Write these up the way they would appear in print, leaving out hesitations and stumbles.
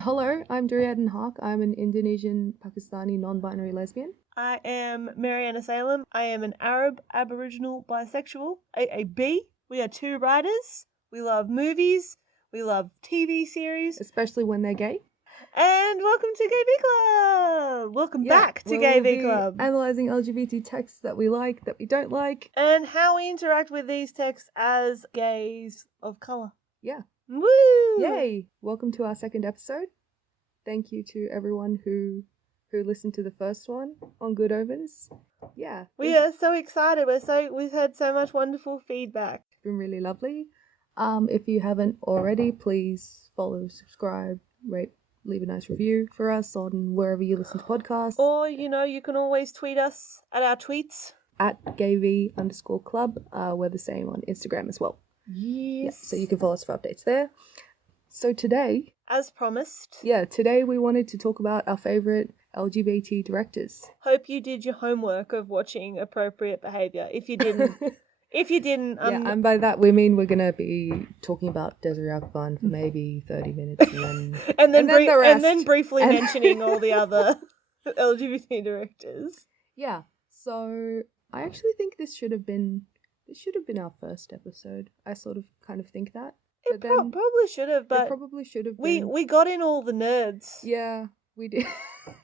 Hello, I'm Durr-e Adan Haque. I'm an Indonesian-Pakistani non-binary lesbian. I am Merryana Salem. I am an Arab, Aboriginal, bisexual, A. We are two writers. We love movies. We love TV series. Especially when they're gay. And welcome to GayV Club! Welcome back to GayV Club. Analysing LGBT texts that we like, that we don't like. And how we interact with these texts as gays of colour. Yeah. Woo! Yay! Welcome to our second episode. Thank you to everyone who listened to the first one on Good Omens. Yeah. We are so excited. We've had so much wonderful feedback. It's been really lovely. If you haven't already, please follow, subscribe, rate, leave a nice review for us on wherever you listen to podcasts. Or, you can always tweet us at our tweets. At GayV_Club. We're the same on Instagram as well. Yes. Yeah, so you can follow us for updates there. So today, as promised, today we wanted to talk about our favourite LGBT directors. Hope you did your homework of watching appropriate behaviour. If you didn't, and by that we mean we're gonna be talking about Desiree for maybe 30 minutes, and then briefly mentioning all the other LGBT directors. Yeah. So I actually think this should have been our first episode. I kind of think that. It probably should have, but it probably should have been. We got in all the nerds. Yeah, we did.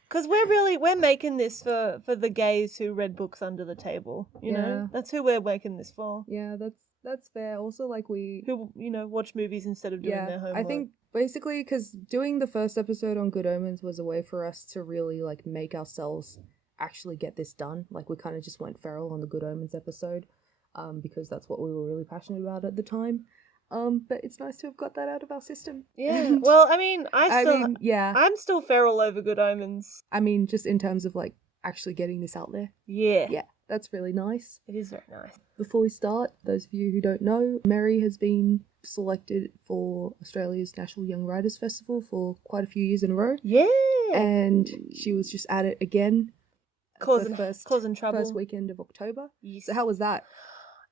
Because we're making this for the gays who read books under the table. You know, that's who we're making this for. Yeah, that's fair. Also, who watch movies instead of doing their homework. I think basically because doing the first episode on Good Omens was a way for us to really make ourselves actually get this done. We kind of just went feral on the Good Omens episode, because that's what we were really passionate about at the time. But it's nice to have got that out of our system. Yeah. Well, I'm still feral over Good Omens. I mean, just in terms of actually getting this out there. Yeah. Yeah, that's really nice. It is very nice. Before we start, those of you who don't know, Mary has been selected for Australia's National Young Writers Festival for quite a few years in a row. Yeah. And she was just at it again. Causing trouble. First weekend of October. Yes. So how was that?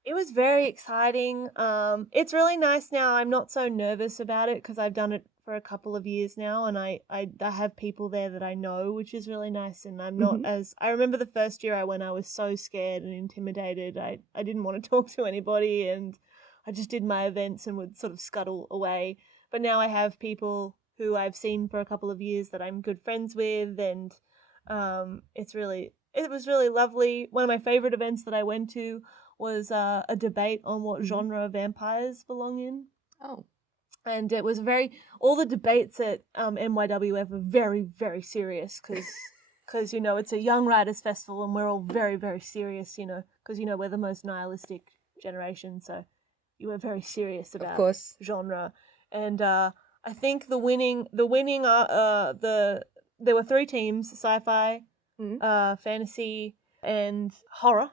It was very exciting. It's really nice now. I'm not so nervous about it because I've done it for a couple of years now, and I have people there that I know, which is really nice. And I'm not as... I remember the first year I went, I was so scared and intimidated. I didn't want to talk to anybody, and I just did my events and would sort of scuttle away. But now I have people who I've seen for a couple of years that I'm good friends with, and it was really lovely. One of my favourite events that I went to was a debate on what genre vampires belong in. Oh. And it was all the debates at NYWF are very, very serious because it's a young writers festival and we're all very, very serious, because, we're the most nihilistic generation. So you were very serious about genre. And I think there were three teams, sci-fi, fantasy, and horror.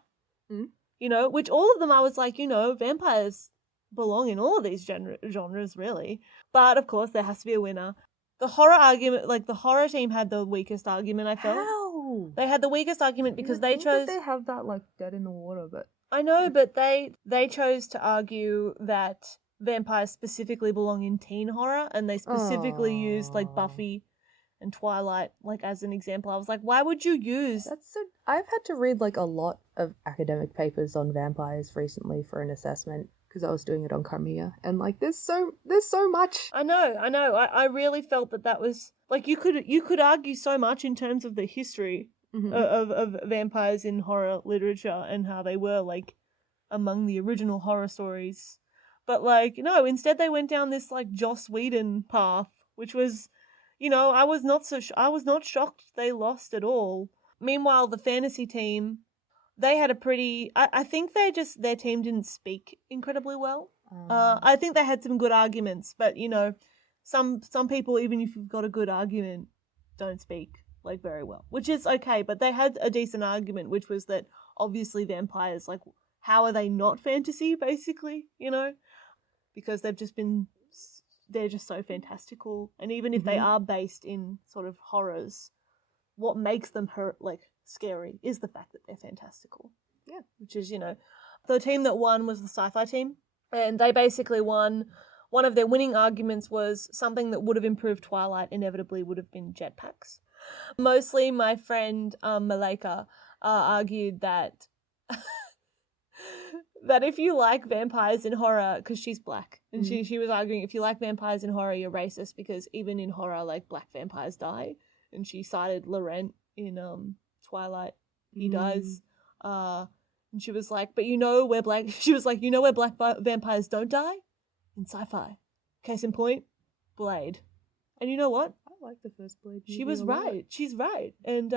Which all of them I was like, vampires belong in all of these genres, really. But, of course, there has to be a winner. The horror argument, the horror team had the weakest argument, I felt. How? They had the weakest argument because they chose... They have that, dead in the water, but... I know, but they chose to argue that vampires specifically belong in teen horror, and they specifically used, Buffy and Twilight, as an example. I was like, why would you use... I've had to read, a lot of academic papers on vampires recently for an assessment, because I was doing it on Crimea, and, there's so much. I know. I really felt that was... you could argue so much in terms of the history of vampires in horror literature and how they were, among the original horror stories. But, no, instead they went down this, Joss Whedon path, which was... I was not shocked they lost at all. Meanwhile, the fantasy team, they had a pretty... I think their team didn't speak incredibly well. I think they had some good arguments, but, some people, even if you've got a good argument, don't speak, very well. Which is okay, but they had a decent argument, which was that, obviously, vampires, how are they not fantasy, basically, Because they've just been... They're just so fantastical. And even if they are based in sort of horrors, what makes them scary is the fact that they're fantastical. Yeah. Which is, the team that won was the sci-fi team. And they basically won one of their winning arguments was something that would have improved Twilight inevitably would have been jetpacks. Mostly my friend Malika argued that that if you like vampires in horror, because she's black, and she was arguing if you like vampires in horror, you're racist because even in horror, like, black vampires die. And she cited Laurent in Twilight. He dies. And she was like, but you know where black vampires don't die? In sci-fi. Case in point, Blade. And you know what? I like the first Blade movie. She was right. She's right. And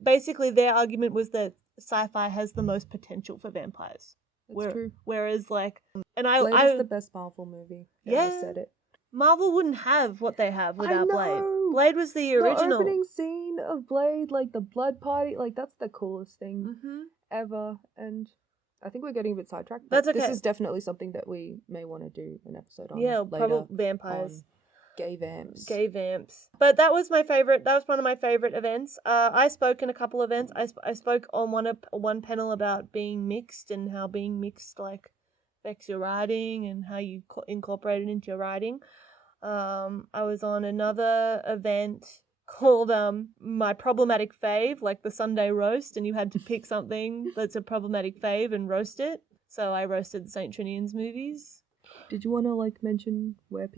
basically their argument was that sci-fi has the most potential for vampires. That's true. Whereas, like, and Blade is the best Marvel movie. I said it. Marvel wouldn't have what they have without Blade. Blade was the original. The opening scene of Blade, like the blood party, like that's the coolest thing ever. And I think we're getting a bit sidetracked. But that's okay. This is definitely something that we may want to do an episode on. Yeah, later probably vampires. Gay vamps. Gay vamps. But that was my favorite. That was one of my favorite events. I spoke in a couple events. I spoke on one panel about being mixed and how being mixed, like, affects your writing and how you incorporate it into your writing. I was on another event called My Problematic Fave, like the Sunday roast, and you had to pick something that's a problematic fave and roast it. So I roasted the Saint Trinian's movies. Did you want to, like, mention where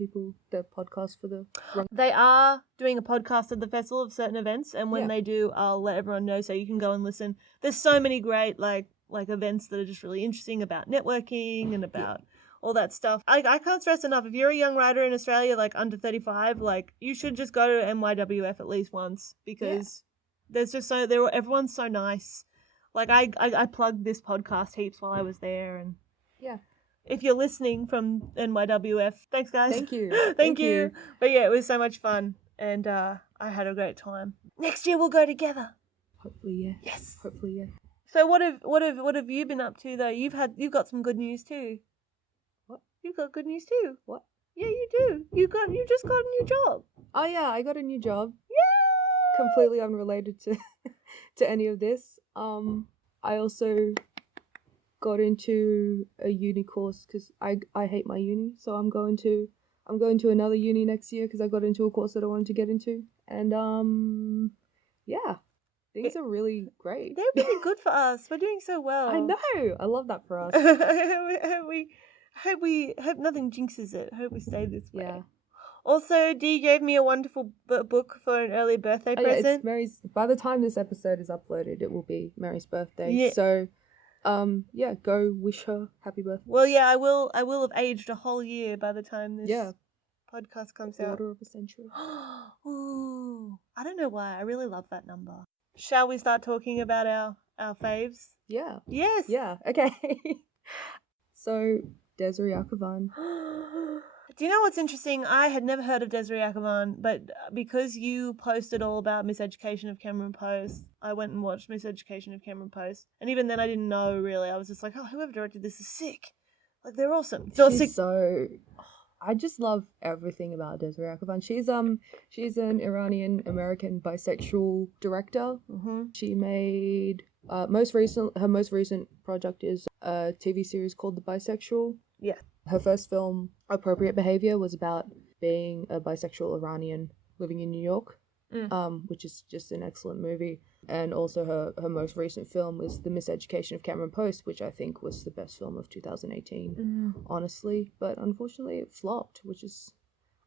the podcast for the... They are doing a podcast at the festival of certain events, and when they do, I'll let everyone know so you can go and listen. There's so many great, like events that are just really interesting about networking and about all that stuff. I can't stress enough, if you're a young writer in Australia, like, under 35, like, you should just go to NYWF at least once, because there's just everyone's so nice. Like, I plugged this podcast heaps while I was there, and... Yeah. If you're listening from NYWF, thanks, guys. Thank you. Thank you. But yeah, it was so much fun, and I had a great time. Next year we'll go together. Hopefully, yeah. Yes. Hopefully, yeah. So what have you been up to though? You've got some good news too. What? You've got good news too. What? Yeah, you do. You just got a new job. Oh yeah, I got a new job. Yeah. Completely unrelated to any of this. I also got into a uni course because I hate my uni, so I'm going to another uni next year because I got into a course that I wanted to get into, and yeah, things are really great. They're really good for us. We're doing so well. I know. I love that for us. hope nothing jinxes it. Hope we stay this way. Yeah. Also, Dee gave me a wonderful book for an early birthday present. Yeah, it's Mary's. By the time this episode is uploaded, it will be Mary's birthday. Yeah. So, yeah, go wish her happy birthday. Well, yeah, I will have aged a whole year by the time this podcast comes out. Quarter of a century. Ooh, I don't know why. I really love that number. Shall we start talking about our faves? Yeah. Yes. Yeah. Okay. So, Desiree Akhavan. Do you know what's interesting? I had never heard of Desiree Akhavan, but because you posted all about Miseducation of Cameron Post, I went and watched Miseducation of Cameron Post. And even then I didn't know, really. I was just like, oh, whoever directed this is sick. Like, they're awesome. I just love everything about Desiree Akhavan. She's an Iranian-American bisexual director. Mm-hmm. She made... her most recent project is a TV series called The Bisexual. Yeah. Her first film, Appropriate Behavior, was about being a bisexual Iranian living in New York, which is just an excellent movie. And also her most recent film was The Miseducation of Cameron Post, which I think was the best film of 2018, honestly. But unfortunately it flopped, which is...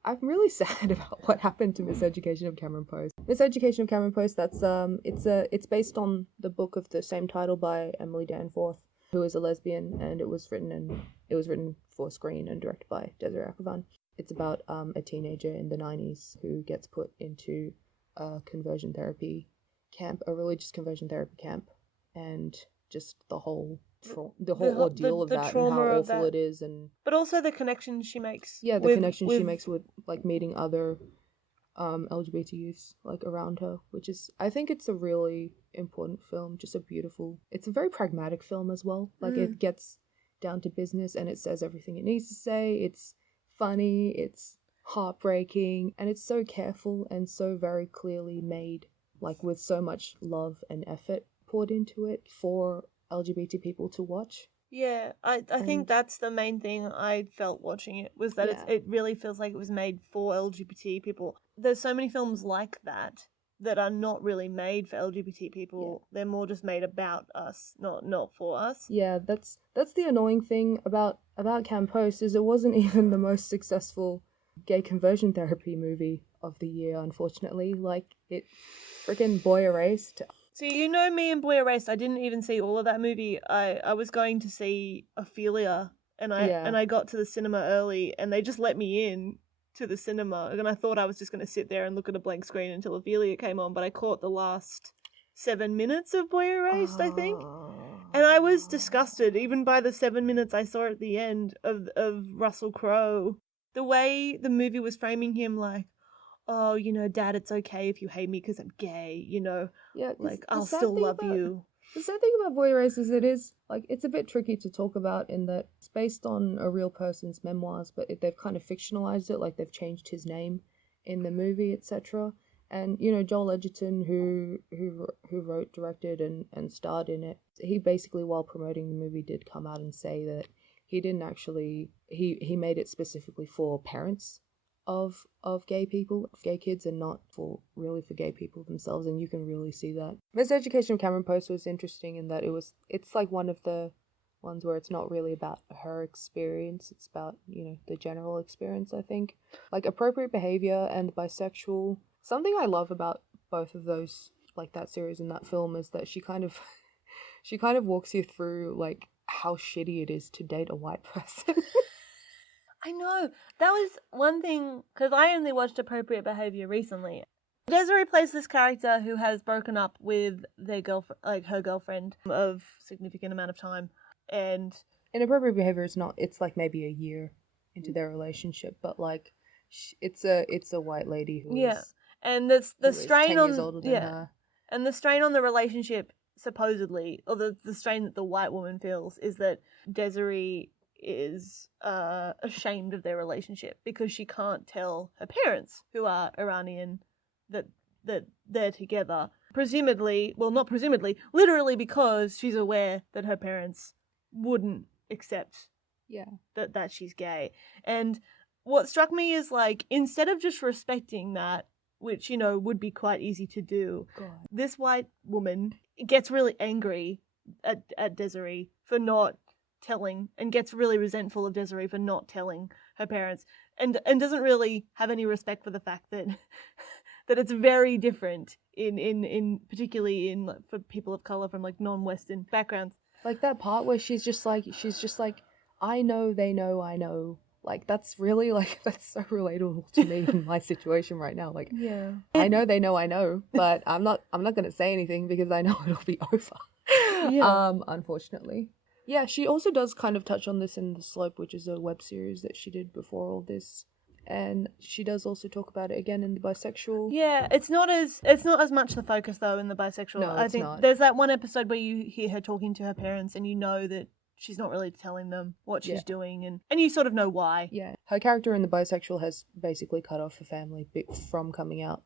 I'm really sad about what happened to Miseducation of Cameron Post. Miseducation of Cameron Post, that's it's based on the book of the same title by Emily Danforth, who is a lesbian, and it was written for screen and directed by Desiree Akhavan. It's about a teenager in the 90s who gets put into a conversion therapy camp, a religious conversion therapy camp, and just the whole ordeal of that and how awful it is, and but also the connections she makes. Yeah, the connection she makes with, like, meeting other LGBT youths, like, around her, which is, I think it's a really important film, just it's a very pragmatic film as well. Like, it gets down to business and it says everything it needs to say. It's funny, it's heartbreaking, and it's so careful and so very clearly made, like, with so much love and effort poured into it for LGBT people to watch. Yeah, I think that's the main thing I felt watching it, was that it really feels like it was made for LGBT people. There's so many films like that are not really made for LGBT people. They're more just made about us, not for us. Yeah, that's the annoying thing about Can Post, is it wasn't even the most successful gay conversion therapy movie of the year, unfortunately. Like, it freaking Boy Erased. So you know me and Boy Erased, I didn't even see all of that movie. I was going to see Ophelia, and I got to the cinema early, and they just let me in to the cinema, and I thought I was just going to sit there and look at a blank screen until Ophelia came on, but I caught the last 7 minutes of Boy Erased, I think. And I was disgusted, even by the 7 minutes I saw at the end of Russell Crowe. The way the movie was framing him, like, oh, you know, Dad, it's okay if you hate me because I'm gay, you know. Yeah, like, I'll still love you. The sad thing about Boy Erased is it's a bit tricky to talk about, in that it's based on a real person's memoirs, but they've kind of fictionalized it, like they've changed his name in the movie, etc. And, you know, Joel Edgerton, who wrote, directed, and starred in it, he basically, while promoting the movie, did come out and say that he didn't actually, he made it specifically for parents of gay people, of gay kids, and not for gay people themselves, and you can really see that. Miseducation of Cameron Post was interesting in that it's like one of the ones where it's not really about her experience, it's about, you know, the general experience, I think. Like, Appropriate Behavior and Bisexual, something I love about both of those, like that series and that film, is that she kind of walks you through, like, how shitty it is to date a white person. I know. That was one thing, because I only watched Appropriate Behavior recently. Desiree plays this character who has broken up with their girlfriend, like her girlfriend, of significant amount of time, and in Appropriate Behavior, it's like maybe a year into their relationship, but like it's a white lady who is, and the strain 10 on years older than her. And the strain on the relationship, supposedly, or the strain that the white woman feels, is that Desiree is ashamed of their relationship because she can't tell her parents, who are Iranian, that they're together. Presumably, well, not presumably, literally, because she's aware that her parents wouldn't accept that she's gay. And what struck me is, like, instead of just respecting that, which, you know, would be quite easy to do, this white woman gets really angry at Desiree for not telling, and gets really resentful of Desiree for not telling her parents, and doesn't really have any respect for the fact that that it's very different in particularly in, for people of color from, like, non-Western backgrounds. Like that part where she's just like, I know, they know, I know. Like, that's really, like, that's so relatable to me in my situation right now. Like, yeah, I know, they know, I know, but I'm not gonna say anything because I know it'll be over. Unfortunately. Yeah, she also does kind of touch on this in The Slope, which is a web series that she did before all this. And she does also talk about it again in the bisexual. Yeah, it's not as much the focus though in the bisexual. No, I think not. There's that one episode where you hear her talking to her parents, and you know that she's not really telling them what she's doing, and you sort of know why. Yeah, her character in the bisexual has basically cut off her family from coming out,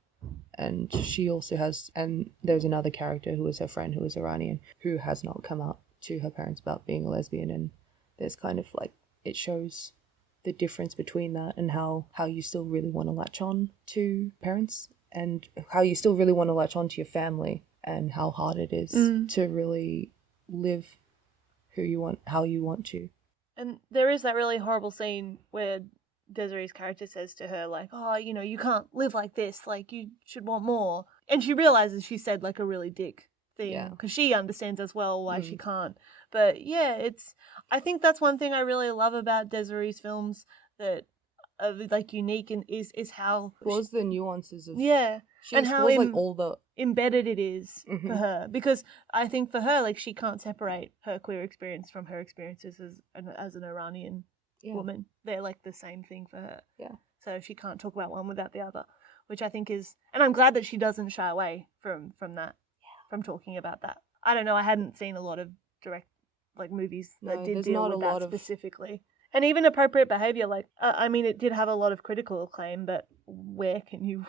and she also has, and there's another character who is her friend who is Iranian, who has not come out to her parents about being a lesbian, and there's kind of like, it shows the difference between that and how you still really want to latch on to parents, and how you still really want to latch on to your family, and how hard it is to really live who you want, how you want to. And there is that really horrible scene where Desiree's character says to her, like, oh, you know, you can't live like this, like, you should want more. And she realizes she said, like, a really dick thing, because she understands as well why she can't. But yeah, I think that's one thing I really love about Desiree's films that are, like, unique, and is how explores the nuances of and how like all the embedded it is for her, because I think for her, like, she can't separate her queer experience from her experiences as an Iranian woman. They're like the same thing for her. So she can't talk about one without the other, which I think is, and I'm glad that she doesn't shy away from that, from talking about that. I don't know, I hadn't seen a lot of direct, like, movies that did deal with that specifically. And even Appropriate Behavior, like, I mean, it did have a lot of critical acclaim, but where can you,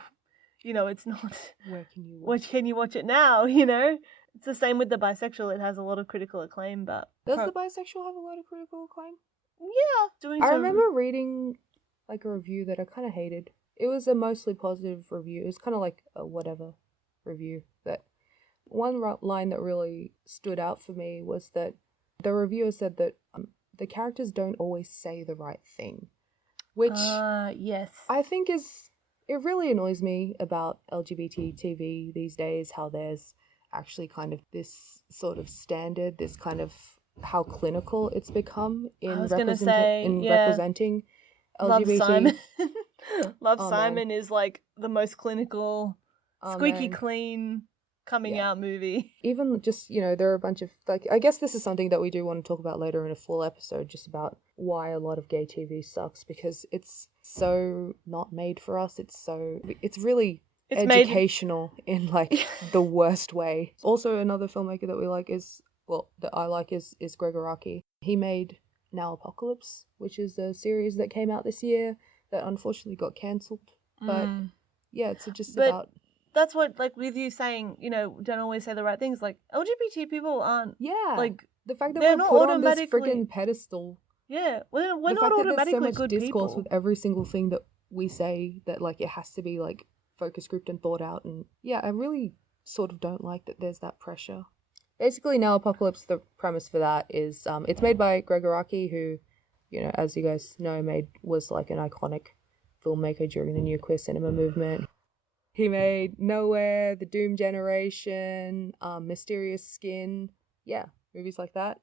you know, it's not, where can you watch? What can you watch it now, you know? It's the same with the bisexual. It has a lot of critical acclaim, but Does the bisexual have a lot of critical acclaim? yeah, I remember reading like a review that I kind of hated. It was a mostly positive review. It was kind of like a whatever review. That one line that really stood out for me was that the reviewer said that the characters don't always say the right thing, which yes, I think it really annoys me about LGBT TV these days, how there's actually kind of this sort of standard, this kind of how clinical it's become in representing LGBT. Love Simon. Love Oh, Simon man. is like the most clinical, squeaky man. clean coming out movie. Even just, there are a bunch of, like, I guess this is something that we do want to talk about later in a full episode, just about why a lot of gay TV sucks, because it's so not made for us. It's really educational in like the worst way. Also, another filmmaker that we like that I like is Gregor Araki. He made Now Apocalypse, which is a series that came out this year that unfortunately got cancelled. But yeah, it's just about... That's what, like, with you saying, don't always say the right things. Like, LGBT people aren't... Yeah. Like, the fact that we're put on this freaking pedestal. Yeah. We're not automatically good people. The fact that there's so much discourse with every single thing that we say, that, like, it has to be, like, focus grouped and thought out. And, yeah, I really sort of don't like that there's that pressure. Basically, Now Apocalypse, the premise for that is, it's made by Gregor Araki, who, as you guys know, was, like, an iconic filmmaker during the new queer cinema movement. He made Nowhere, The Doom Generation, Mysterious Skin. Yeah, movies like that.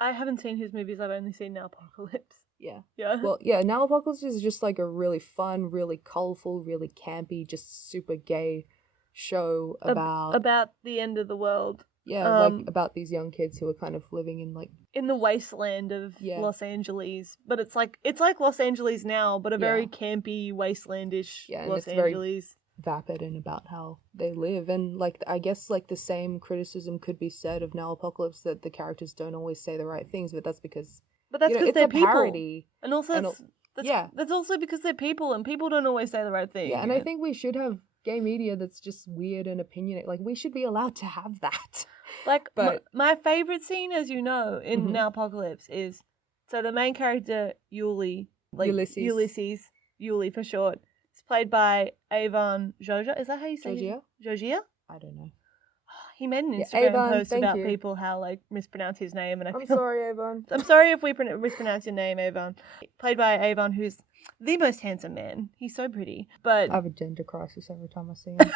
I haven't seen his movies. I've only seen Now Apocalypse. Yeah. Yeah. Well, yeah, Now Apocalypse is just like a really fun, really colourful, really campy, just super gay show about the end of the world. Yeah, like about these young kids who are kind of living in like... in the wasteland of Los Angeles. But it's like Los Angeles now, but a very campy, wastelandish Los Angeles. Vapid and about how they live, and like I guess like the same criticism could be said of Now Apocalypse, that the characters don't always say the right things, but that's because because they're people. Parody. And also that's also because they're people, and people don't always say the right thing. Yeah, and I think we should have gay media that's just weird and opinionated. Like, we should be allowed to have that. Like, but my favorite scene, as you know, in Now Apocalypse is, so the main character Yuli, like Ulysses, Yuli for short, it's played by Avon Joja. Is that how you say it? Jogia? I don't know. He made an Instagram post about people how, like, mispronounce his name. And I'm sorry, Avon. I'm sorry if we mispronounce your name, Avon. Played by Avon, who's the most handsome man. He's so pretty. But I have a gender crisis every time I see him.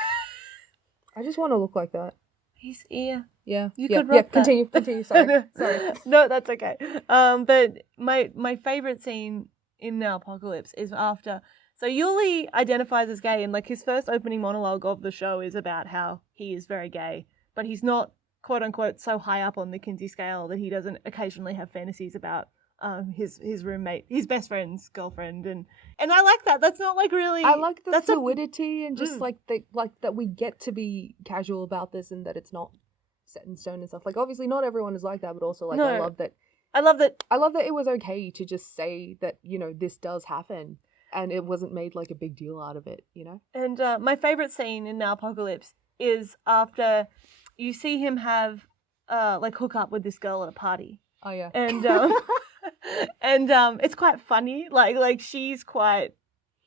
I just want to look like that. His ear. Yeah. You could rock that. Continue. Sorry. No, that's okay. But my favorite scene in Now Apocalypse is after... So Yuli identifies as gay, and like his first opening monologue of the show is about how he is very gay, but he's not, quote unquote, so high up on the Kinsey scale that he doesn't occasionally have fantasies about his roommate, his best friend's girlfriend, and I like that. That's not like really. I like the fluidity and just like that we get to be casual about this, and that it's not set in stone and stuff. Like, obviously not everyone is like that, but also like no. I love that it was okay to just say that, this does happen. And it wasn't made like a big deal out of it, And my favorite scene in Now Apocalypse is after you see him have hook up with this girl at a party. Oh yeah. And it's quite funny. Like she's quite,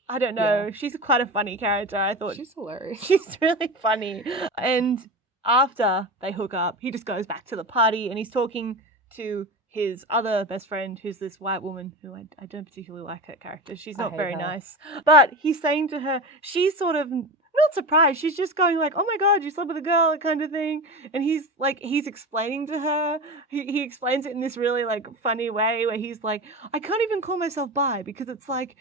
I don't know, she's quite a funny character. I thought she's hilarious. She's really funny. And after they hook up, he just goes back to the party and he's talking to his other best friend, who's this white woman who I don't particularly like her character. She's not very nice. But he's saying to her, she's sort of not surprised. She's just going like, oh my God, you slept with a girl, kind of thing. And he's explaining to her. He explains it in this really like funny way where he's like, I can't even call myself bi because it's like,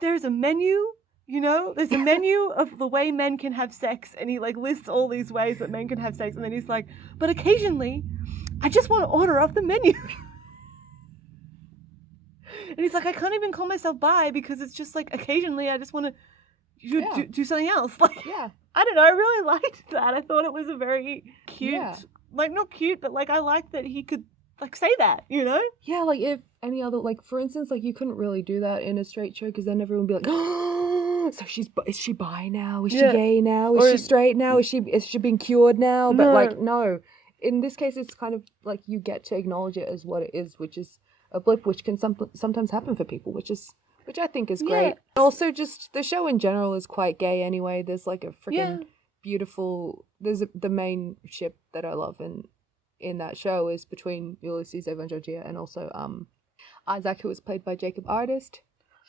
there's a menu, there's a menu of the way men can have sex. And he like lists all these ways that men can have sex. And then he's like, but occasionally, I just want to order off the menu. And he's like, I can't even call myself bi because it's just like occasionally I just want to do something else. Like, I don't know. I really liked that. I thought it was a very cute, like not cute, but like I liked that he could like say that, Yeah, like if any other, like for instance, like you couldn't really do that in a straight show because then everyone would be like, oh, so is she bi now? Is she gay now? Is she straight now? Is she being cured now? But like, no. in this case, it's kind of like you get to acknowledge it as what it is, which is a blip, which can sometimes happen for people, which I think is great. Yeah. Also, just the show in general is quite gay anyway. There's like a freaking beautiful. The main ship that I love in that show is between Ulysses Evangelista and also Isaac, who was played by Jacob Artist,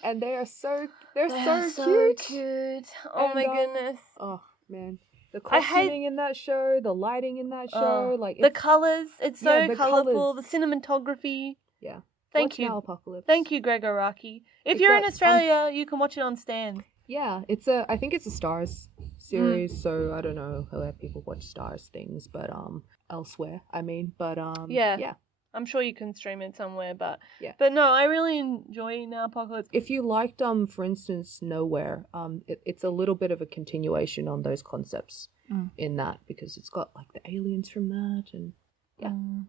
and they're so cute. Oh And, my goodness. Oh man. The costuming in that show, the lighting in that show, like the colors, it's so the colorful. colours. The cinematography. Yeah. Thank Watch you. Now Apocalypse. Thank you, Greg Araki. If It's you're in got- Australia, you can watch it on Stan. Yeah, I think it's a Stars series, so I don't know how people watch Stars things, but elsewhere, Yeah. I'm sure you can stream it somewhere, but Yeah. But no, I really enjoy Now Apocalypse. if you liked for instance, Nowhere, it's a little bit of a continuation on those concepts in that, because it's got like the aliens from that, and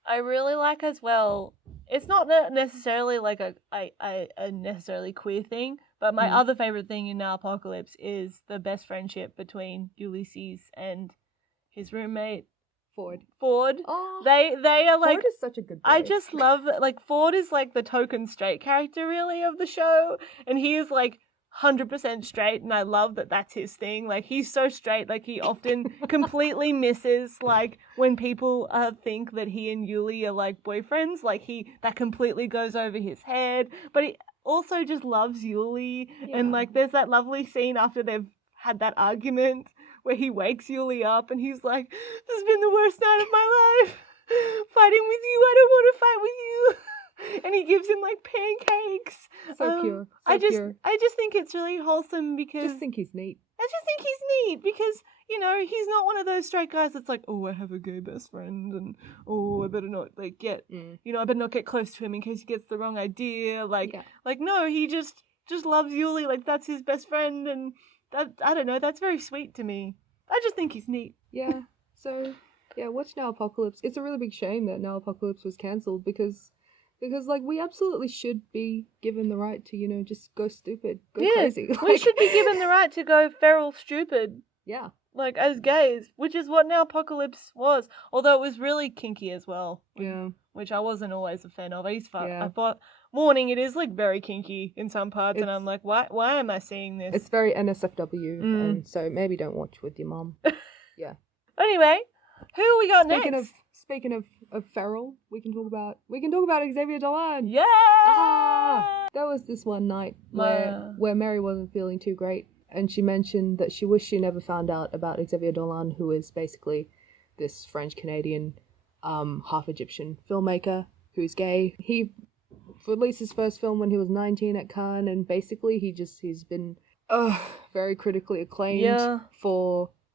I really like as well. It's not necessarily like a necessarily queer thing, but my other favorite thing in Now Apocalypse is the best friendship between Ulysses and his roommate Ford. Oh, they are like, Ford is such a good boy. I just love that. Like, Ford is like the token straight character really of the show, and he is like 100% straight, and I love that that's his thing. Like, he's so straight, like he often completely misses like when people think that he and Yuli are like boyfriends, like that completely goes over his head, but he also just loves Yuli. And like there's that lovely scene after they've had that argument where he wakes Yuli up and he's like, this has been the worst night of my life, fighting with you, I don't want to fight with you. And he gives him like pancakes. So pure. I just think it's really wholesome because just think he's neat. I just think he's neat because, you know, he's not one of those straight guys that's like, oh, I have a gay best friend and I better not like get I better not get close to him in case he gets the wrong idea. Like no, he just loves Yuli, like that's his best friend, and that, I don't know, that's very sweet to me. I just think he's neat. Yeah. So watch Now Apocalypse. It's a really big shame that Now Apocalypse was cancelled because like we absolutely should be given the right to, you know, just go stupid, go crazy. Like, we should be given the right to go feral stupid. Yeah. Like as gays, which is what Now Apocalypse was. Although it was really kinky as well. Yeah. Which I wasn't always a fan of. I thought, warning, it is like very kinky in some parts, and I'm like, why am I seeing this? It's very NSFW, and so maybe don't watch with your mom. Yeah. Anyway, who we got next? Speaking of feral, we can talk about Xavier Dolan. Yeah. There was this one night where Mary wasn't feeling too great, and she mentioned that she wished she never found out about Xavier Dolan, who is basically this French-Canadian, half Egyptian filmmaker who's gay. He released his first film when he was 19 at Cannes, and basically he's been very critically acclaimed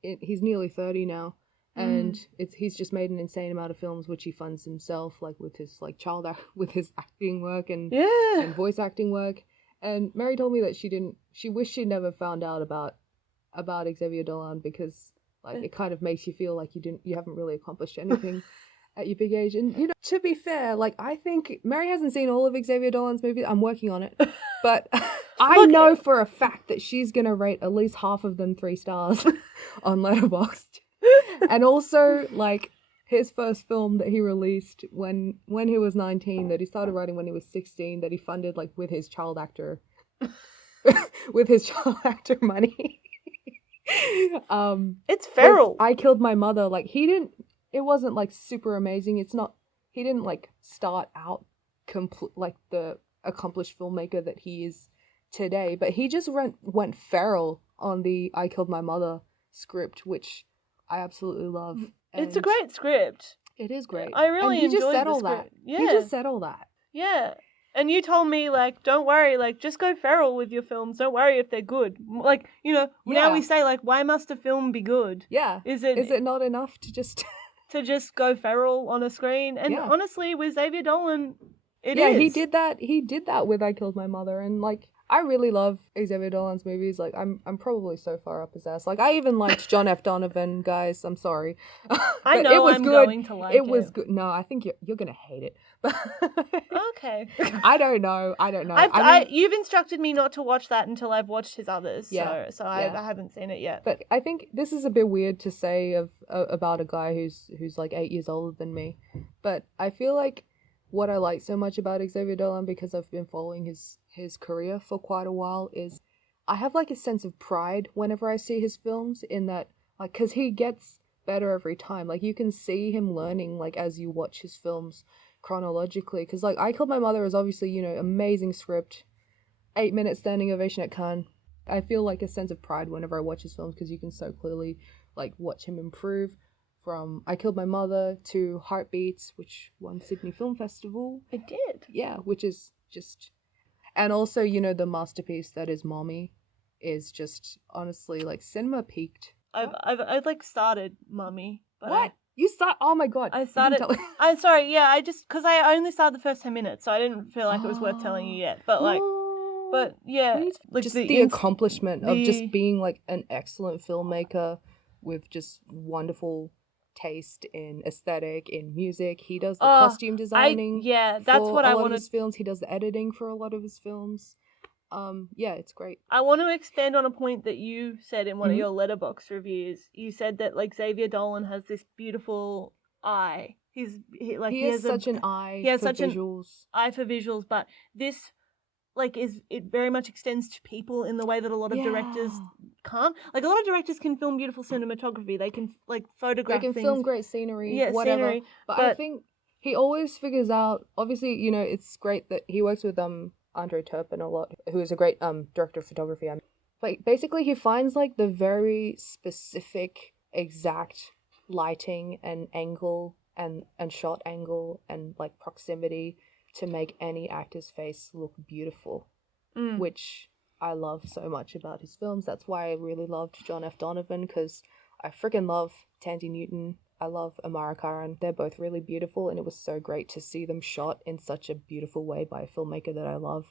he's nearly 30 now. And he's just made an insane amount of films which he funds himself, like with his with his acting work and voice acting work. And Mary told me that she wished she never found out about Xavier Dolan because like it kind of makes you feel like you haven't really accomplished anything at your big age. And you know, to be fair, like I think Mary hasn't seen all of Xavier Dolan's movies. I'm working on it, but I know for a fact that she's gonna rate at least half of them 3 stars on Letterboxd. And also, like, his first film that he released when he was 19, that he started writing when he was 16, that he funded, like, with his child actor money. It's feral. I Killed My Mother. Like, it wasn't, like, super amazing. He didn't, like, start out like the accomplished filmmaker that he is today, but he just went feral on the I Killed My Mother script, which I absolutely love. It's a great script. It is great. I really enjoyed the script. Yeah. He just said all that. Yeah. And you told me, like, don't worry, like, just go feral with your films. Don't worry if they're good. Like, you know, now we say, like, why must a film be good? Yeah. Is it not enough to just... to just go feral on a screen? And honestly, with Xavier Dolan, it is. Yeah, he did that. He did that with I Killed My Mother. And, like, I really love Xavier Dolan's movies. Like, I'm probably so far up his ass. Like, I even liked John F. Donovan, guys. I'm sorry. I know it was I'm good. going to like it. It was good. No, I think you're going to hate it. Okay. I don't know. I mean, You've instructed me not to watch that until I've watched his others. Yeah, So yeah. I haven't seen it yet. but I think this is a bit weird to say about a guy who's like 8 years older than me. But I feel like what I like so much about Xavier Dolan, because I've been following his career for quite a while, is I have like a sense of pride whenever I see his films, in that, like, because he gets better every time. Like, you can see him learning, like, as you watch his films chronologically. Because, like, I Killed My Mother is obviously, you know, amazing script, 8-minute standing ovation at Cannes. I feel like a sense of pride whenever I watch his films, because you can so clearly, like, watch him improve from I Killed My Mother to Heartbeats, which won Sydney Film Festival. It did. Yeah, which is just... And also, you know, the masterpiece that is Mommy is just, honestly, like, cinema peaked. I've like started Mummy. But What? You start? Oh my god. I started... I'm sorry, yeah, because I only started the first 10 minutes, so I didn't feel like it was worth telling you yet. But, like... No. But, yeah. Like just the accomplishment of just being, like, an excellent filmmaker with just wonderful taste in aesthetic, in music. He does the costume designing. That's what I want. wanted. His films. He does the editing for a lot of his films. Yeah, it's great. I want to expand on a point that you said in one of your Letterboxd reviews. You said that, like, Xavier Dolan has this beautiful eye. He has such an eye. He has such visuals. An eye for visuals, but this, like, it very much extends to people in the way that a lot of directors can't. Like, a lot of directors can film beautiful cinematography. They can, like, photograph things. They can film great scenery, whatever. Scenery, but I think he always figures out, obviously, you know, it's great that he works with Andre Turpin a lot, who is a great director of photography. But basically he finds, like, the very specific, exact lighting and angle and shot angle and, like, proximity to make any actor's face look beautiful, which I love so much about his films. That's why I really loved John F. Donovan, because I freaking love Tandy Newton. I love Amara Karan. They're both really beautiful, and it was so great to see them shot in such a beautiful way by a filmmaker that I love,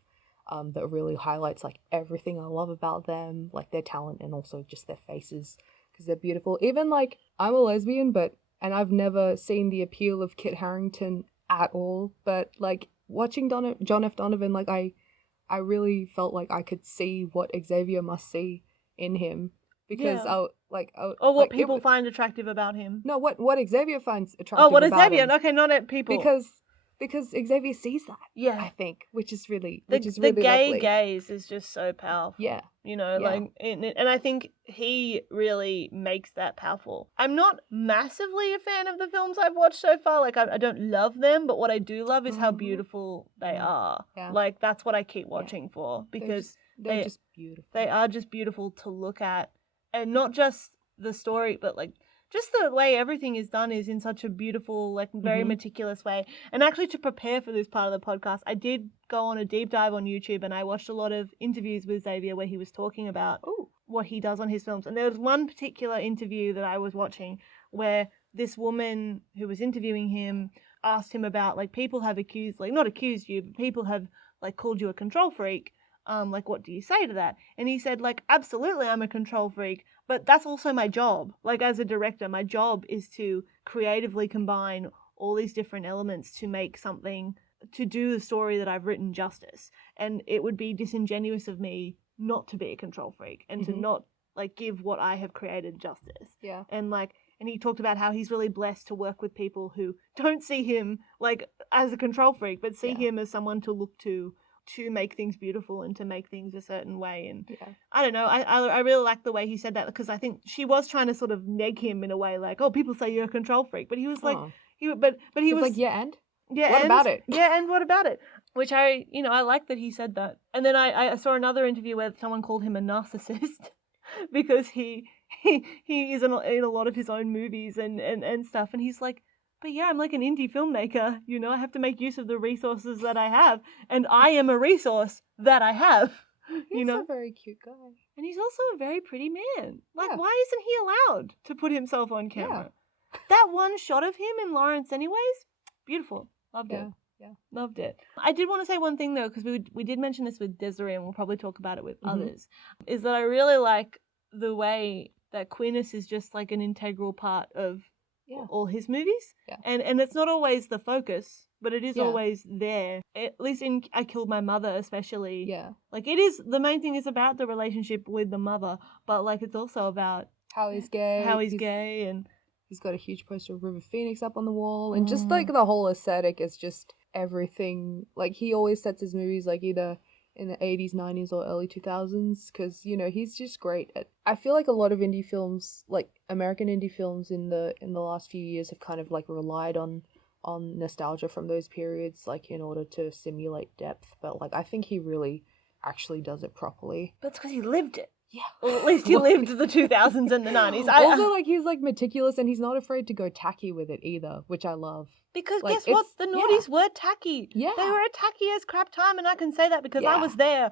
that really highlights, like, everything I love about them, like their talent and also just their faces, because they're beautiful. Even, like, I'm a lesbian, and I've never seen the appeal of Kit Harington at all, but, like, watching John F. Donovan, like, I really felt like I could see what Xavier must see in him, because what people find attractive about him. No, what Xavier finds attractive. Oh, what about Xavier? Him. Okay, not at people. Because Xavier sees that. Yeah, I think, which is really the gay lovely. gaze is just so powerful. Yeah, you know, like, and I think he really makes that powerful. I'm not massively a fan of the films I've watched so far. Like, I don't love them, but what I do love is how beautiful they are. Yeah. Like, that's what I keep watching for, because they're just beautiful. They are just beautiful to look at, and not just the story, but, like, just the way everything is done is in such a beautiful, like, very meticulous way. And actually, to prepare for this part of the podcast, I did go on a deep dive on YouTube, and I watched a lot of interviews with Xavier where he was talking about what he does on his films. And there was one particular interview that I was watching where this woman who was interviewing him asked him about, like, people have accused, like, not accused you, but people have, like, called you a control freak. Like, what do you say to that? And he said, like, absolutely, I'm a control freak, but that's also my job. Like, as a director, my job is to creatively combine all these different elements to make something, to do the story that I've written justice. And it would be disingenuous of me not to be a control freak and to not, like, give what I have created justice. Yeah. And, like, and he talked about how he's really blessed to work with people who don't see him, like, as a control freak, but see him as someone to look to make things beautiful and to make things a certain way. And I don't know, I really like the way he said that, because I think she was trying to sort of neg him in a way, like, oh, people say you're a control freak, but he was like, he was like, and what about it? Yeah, and what about it? Which I like that he said that. And then I saw another interview where someone called him a narcissist because he is in a lot of his own movies and stuff, and he's like, but yeah, I'm like an indie filmmaker, you know, I have to make use of the resources that I have, and I am a resource that I have. He's a very cute guy. And he's also a very pretty man. Like, why isn't he allowed to put himself on camera? Yeah. That one shot of him in Lawrence anyways, beautiful. Loved it. Yeah. Loved it. I did want to say one thing, though, because we did mention this with Desiree, and we'll probably talk about it with others, is that I really like the way that queerness is just, like, an integral part of all his movies. Yeah. And it's not always the focus but it is always there. At least in I Killed My Mother, especially. Yeah. Like, it is, the main thing is about the relationship with the mother, but, like, it's also about how he's gay. Gay, and he's got a huge poster of River Phoenix up on the wall, and just, like, the whole aesthetic is just everything. Like, he always sets his movies, like, either in the 80s, 90s, or early 2000s, because, you know, he's just great at... I feel like a lot of indie films, like, American indie films in the last few years have kind of, like, relied on nostalgia from those periods, like, in order to simulate depth, but, like, I think he really actually does it properly. that's because he lived it. Yeah. Or at least he lived the 2000s and the 90s. Also, like, he's, like, meticulous, and he's not afraid to go tacky with it either, which I love. Because like, guess what? The noughties were tacky. Yeah. They were a tacky as crap time, and I can say that because I Yeah. was there.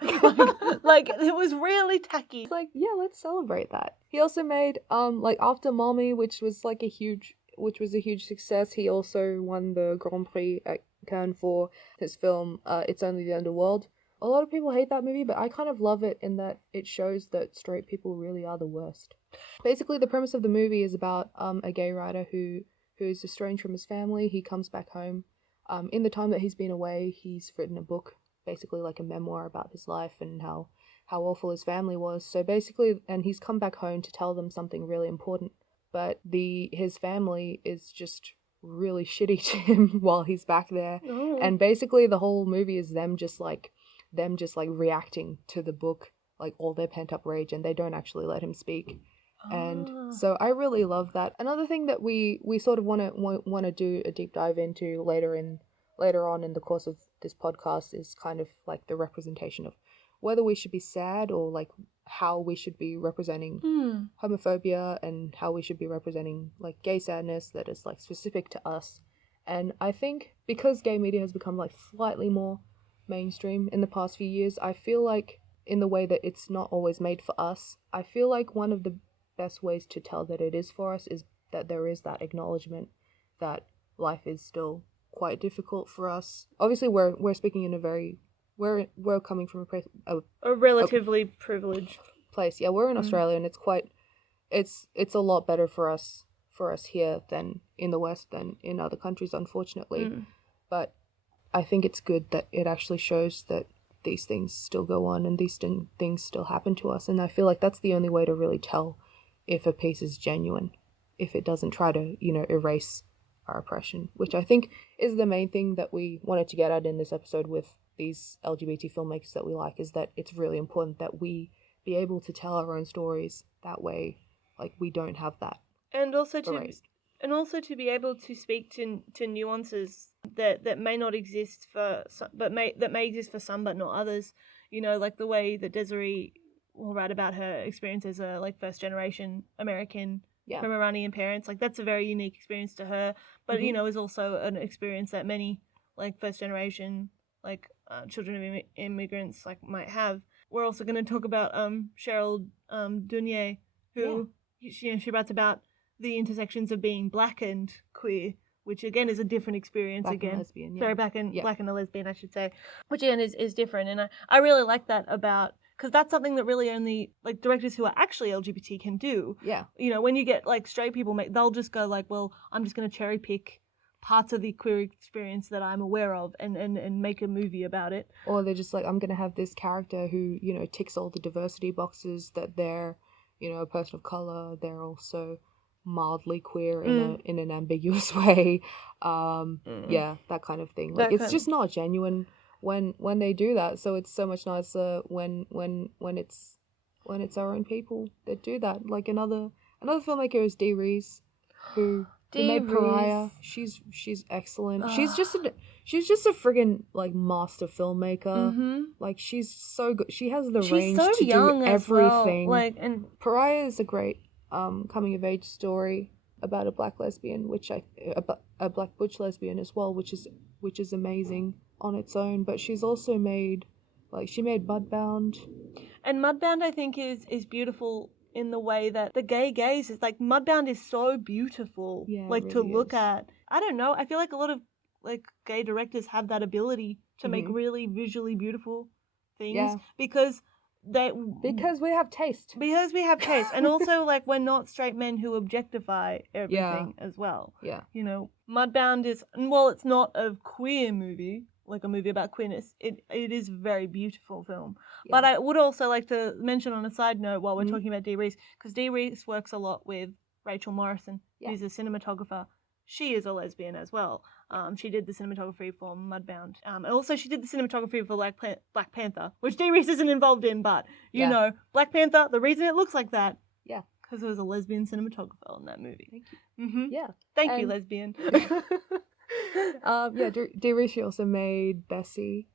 Like, it was really tacky. It's like, yeah, let's celebrate that. He also made, like, After Mommy, which was a huge success. He also won the Grand Prix at Cannes for his film, It's Only the Underworld. A lot of people hate that movie, but I kind of love it in that it shows that straight people really are the worst. Basically, the premise of the movie is about a gay writer who's estranged from his family. He comes back home. In the time that he's been away, he's written a book, basically like a memoir about his life and how awful his family was. So basically, and he's come back home to tell them something really important. But his family is just really shitty to him while he's back there. Oh. And basically the whole movie is them just reacting to the book, like all their pent up rage, and they don't actually let him speak. And so I really love that. Another thing that we sort of want to do a deep dive into later on in the course of this podcast is kind of like the representation of whether we should be sad, or like how we should be representing homophobia, and how we should be representing like gay sadness that is like specific to us. And I think because gay media has become like slightly more mainstream in the past few years, I feel like in the way that it's not always made for us, I feel like one of the best ways to tell that it is for us is that there is that acknowledgement that life is still quite difficult for us. Obviously, we're speaking in a very we're coming from a relatively privileged place. Yeah, we're in Australia, and it's a lot better for us here than in the West than in other countries, unfortunately. But I think it's good that it actually shows that these things still go on and these things still happen to us. And I feel like that's the only way to really tell if a piece is genuine, if it doesn't try to, erase our oppression, which I think is the main thing that we wanted to get at in this episode with these LGBT filmmakers that we like, is that it's really important that we be able to tell our own stories that way, like we don't have that. And also erased. to be able to speak to nuances that may not exist for some, that may exist for some but not others. Like the way that Desiree will write about her experience as a like first generation American from Iranian parents. Like that's a very unique experience to her, but is also an experience that many like first generation like children of immigrants like might have. We're also going to talk about Sheryl Duner, who she writes about the intersections of being black and queer, which again is a different experience. Black again, and lesbian, yeah. Sorry, black and a lesbian, I should say, which again is different, and I really like that about, because that's something that really only like directors who are actually LGBT can do. Yeah. When you get like straight people, they'll just go like, well, I'm just going to cherry pick parts of the queer experience that I'm aware of and make a movie about it. Or they're just like, I'm going to have this character who, ticks all the diversity boxes, that they're, a person of color, they're also mildly queer in an ambiguous way. Yeah, that kind of thing. Like it's just not genuine when they do that. So it's so much nicer when it's our own people that do that. Like another filmmaker is Deah Reeves, who made Pariah. She's excellent. She's just a friggin' like master filmmaker. Like she's so good. She has the range to do everything. Well. And Pariah is a great coming of age story about a black lesbian, a black butch lesbian as well, which is amazing on its own. But she's also made Mudbound. And Mudbound I think is beautiful in the way that the gay gaze is like, Mudbound is so beautiful, like really to look at. I don't know, I feel like a lot of like gay directors have that ability to make really visually beautiful things, because Because we have taste. Because we have taste. And also, like, we're not straight men who objectify everything as well. Yeah. You know, Mudbound is, well, it's not a queer movie, like a movie about queerness. It is a very beautiful film. Yeah. But I would also like to mention on a side note while we're talking about Dee Reese, because Dee Reese works a lot with Rachel Morrison, who's a cinematographer. She is a lesbian as well. She did the cinematography for Mudbound. And also she did the cinematography for Black Panther, which Dee Reese isn't involved in, but, you know, Black Panther, the reason it looks like that, because there was a lesbian cinematographer in that movie. Thank you. Mm-hmm. Yeah. Thank you, lesbian. Dee Reese also made Bessie.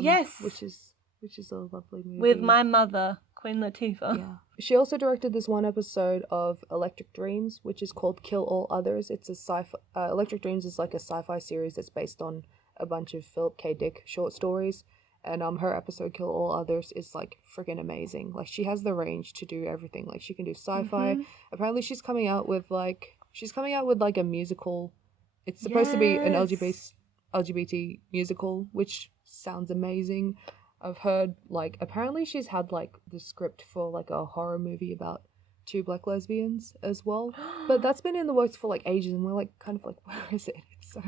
Yes. Which is a lovely movie. With my mother, Queen Latifah. Yeah. She also directed this one episode of Electric Dreams, which is called Kill All Others. It's a sci-fi. Electric Dreams is like a sci-fi series that's based on a bunch of Philip K. Dick short stories, and her episode Kill All Others is like freaking amazing. Like, she has the range to do everything. Like, she can do sci-fi. Apparently, she's coming out with like a musical. It's supposed to be an LGBT musical, which sounds amazing. I've heard, like, apparently she's had, like, the script for, like, a horror movie about 2 black lesbians as well. But that's been in the works for, like, ages, and we're, like, kind of like, where is it? So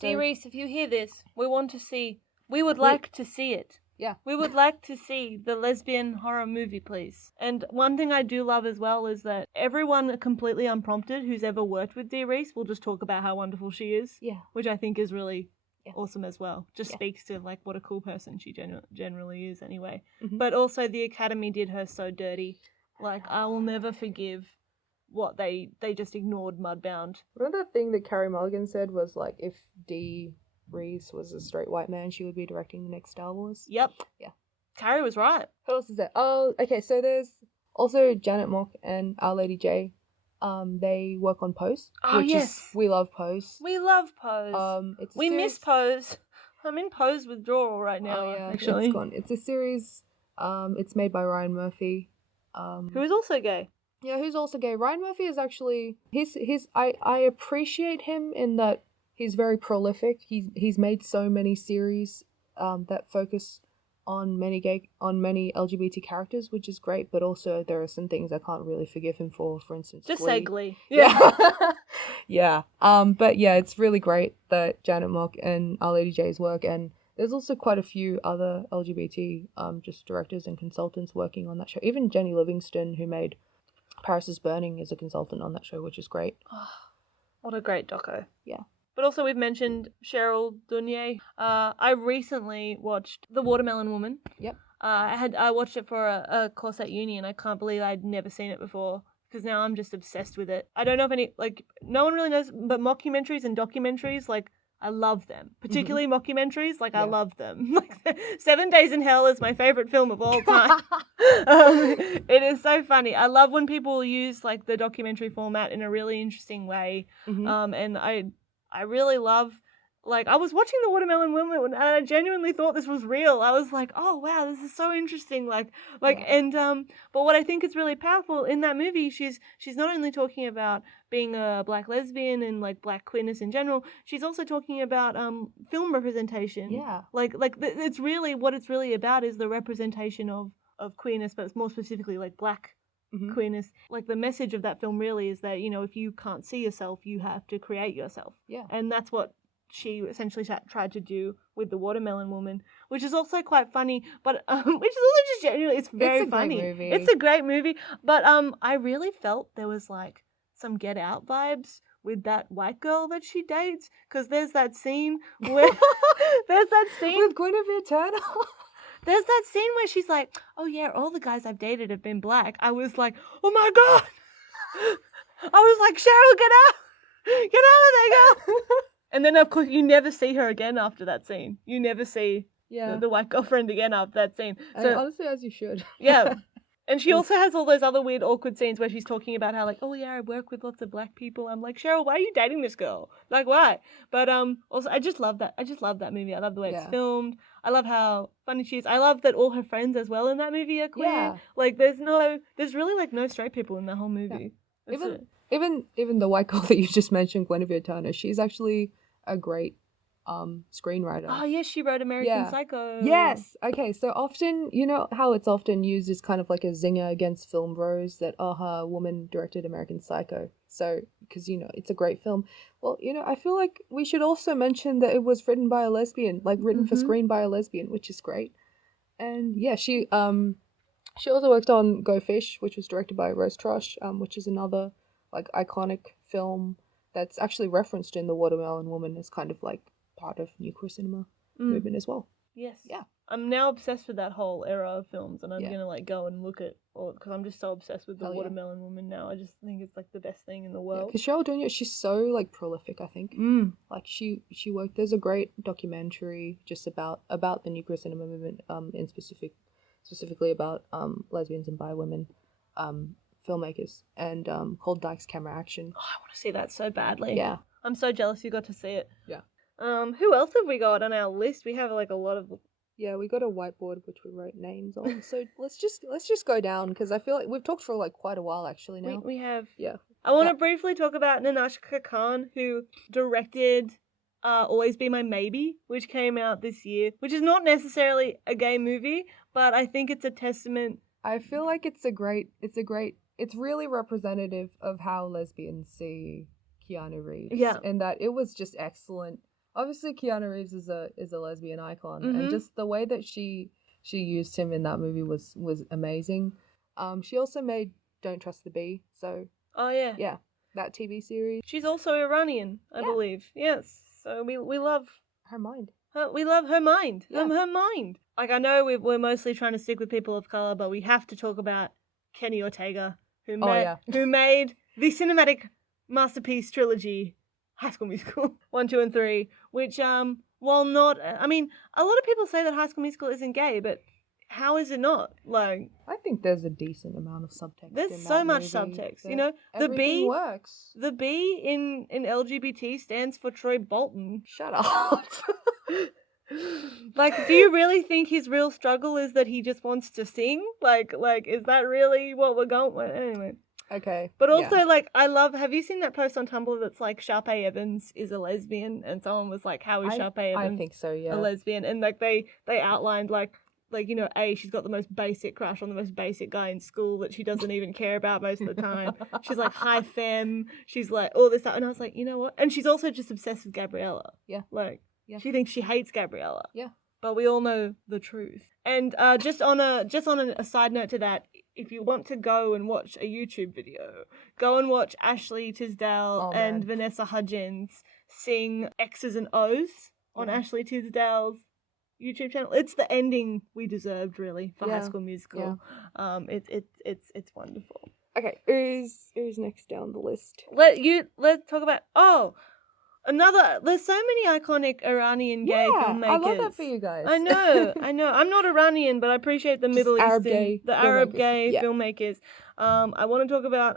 Dee Reese, if you hear this, we would like to see it. Yeah. We would like to see the lesbian horror movie, please. And one thing I do love as well is that everyone completely unprompted who's ever worked with Dee Reese will just talk about how wonderful she is. Yeah. Which I think is really awesome as well. Just speaks to, like, what a cool person she generally is anyway. But also the Academy did her so dirty. Like, I will never forgive what they just ignored Mudbound. Remember that thing that Carey Mulligan said was, like, if Dee Reese was a straight white man, she would be directing the next Star Wars? Yep. Yeah. Carey was right. Who else is there? Oh, okay, so there's also Janet Mock and Our Lady J. They work on Pose. We love Pose. We love Pose. We miss Pose. I'm in Pose withdrawal right now. Oh, yeah, actually. It's gone. It's a series. It's made by Ryan Murphy. Who is also gay. Yeah, who's also gay. Ryan Murphy is actually I appreciate him in that he's very prolific. He's made so many series that focus on many LGBT characters, which is great, but also there are some things I can't really forgive him for instance, just Glee. say Glee. Yeah. Yeah. But yeah, it's really great that Janet Mock and Our Lady J's work, and there's also quite a few other LGBT just directors and consultants working on that show. Even Jenny Livingston, who made Paris is Burning, is a consultant on that show, which is great. What a great doco. Yeah. But also we've mentioned Sheryl Duner. I recently watched The Watermelon Woman. Yep. I watched it for a course at uni, and I can't believe I'd never seen it before, because now I'm just obsessed with it. I don't know if no one really knows, but mockumentaries and documentaries, like, I love them. Particularly mockumentaries, like, I love them. Like, 7 Days in Hell is my favorite film of all time. It is so funny. I love when people use, like, the documentary format in a really interesting way. And I really love, like, I was watching The Watermelon Woman and I genuinely thought this was real. I was like, oh wow, this is so interesting. But what I think is really powerful in that movie, she's not only talking about being a black lesbian and, like, black queerness in general, she's also talking about film representation. Yeah. It's really, what it's really about is the representation of queerness, but it's more specifically, like, black queerness. Like, the message of that film really is that, you know, if you can't see yourself, you have to create yourself. Yeah. And that's what she essentially tried to do with The Watermelon Woman, which is also quite funny, but which is also just genuinely, it's very funny. Great movie. It's a great movie, but I really felt there was, like, some Get Out vibes with that white girl that she dates, because there's that scene where with Guinevere Turner. There's that scene where she's like, oh yeah, all the guys I've dated have been black. I was like, oh my God. I was like, Sheryl, get out. Get out of there, girl. And then, of course, you never see her again after that scene. You never see the white girlfriend again after that scene. So honestly, as you should. Yeah. And she also has all those other weird, awkward scenes where she's talking about how, like, oh yeah, I work with lots of black people. I'm like, Sheryl, why are you dating this girl? Like, why? But also, I just love that. I just love that movie. I love the way it's filmed. I love how funny she is. I love that all her friends as well in that movie are queer. Yeah. Like, there's really, like, no straight people in the whole movie. Yeah. Even the white girl that you just mentioned, Guinevere Turner, she's actually a great screenwriter. Oh yes, she wrote American Psycho. Yes. Okay. So often, you know how it's often used as kind of like a zinger against film bros that a woman directed American Psycho. So because you know it's a great film. Well, you know I feel like we should also mention that it was written by a lesbian, like written for screen by a lesbian, which is great. And yeah, she also worked on Go Fish, which was directed by Rose Trosh, which is another like iconic film that's actually referenced in The Watermelon Woman as kind of like part of new queer cinema movement as well. Yes. Yeah. I'm now obsessed with that whole era of films, and I'm gonna like go and look at, because I'm just so obsessed with The Watermelon Woman now. I just think it's like the best thing in the world. Because Sheryl Duner, she's so like prolific. I think. Like she worked. There's a great documentary just about the new queer cinema movement. In specifically about lesbians and bi women, filmmakers, and called Dyke's Camera Action. Oh, I want to see that so badly. Yeah. I'm so jealous you got to see it. Yeah. Who else have we got on our list? We have like a lot of. Yeah, we got a whiteboard which we wrote names on. So let's just go down because I feel like we've talked for like quite a while actually now. We have. Yeah. I want to briefly talk about Natasha Khan, who directed Always Be My Maybe, which came out this year, which is not necessarily a gay movie, but I think it's a testament. I feel like it's really representative of how lesbians see Keanu Reeves. Yeah. And that it was just excellent. Obviously Keanu Reeves is a lesbian icon, and just the way that she used him in that movie was amazing. She also made Don't Trust the Bee, so yeah, that TV series. She's also Iranian, I believe. Yes, so we love her mind. We love her mind. Yeah. Her mind. Like, I know we're mostly trying to stick with people of color, but we have to talk about Kenny Ortega, who made the cinematic masterpiece trilogy, High School Musical 1, 2, and 3, which, while not, I mean, a lot of people say that High School Musical isn't gay, but how is it not? Like, I think there's a decent amount of subtext. There's so much subtext, you know. The B works. The B in LGBT stands for Troy Bolton. Shut up. Like, do you really think his real struggle is that he just wants to sing? Like, is that really what we're going with? Anyway. Okay. But also, like, have you seen that post on Tumblr that's like, Sharpay Evans is a lesbian? And someone was like, how is Sharpay Evans I think so, yeah. a lesbian? And, like, they outlined, like, you know, she's got the most basic crush on the most basic guy in school that she doesn't even care about most of the time. She's, like, high femme. She's, like, all this stuff. And I was like, you know what? And she's also just obsessed with Gabriella. Yeah. Like, she thinks she hates Gabriella. Yeah. But we all know the truth. And just on a side note to that, if you want to go and watch a YouTube video, go and watch Ashley Tisdale and Vanessa Hudgens sing X's and O's on Ashley Tisdale's YouTube channel. It's the ending we deserved, really, for High School Musical. Yeah. It's wonderful. Okay, who's next down the list? Let's talk about there's so many iconic Iranian gay filmmakers. I love that for you guys. I know. I'm not Iranian, but I appreciate the Middle Eastern, Arab gay filmmakers. I want to talk about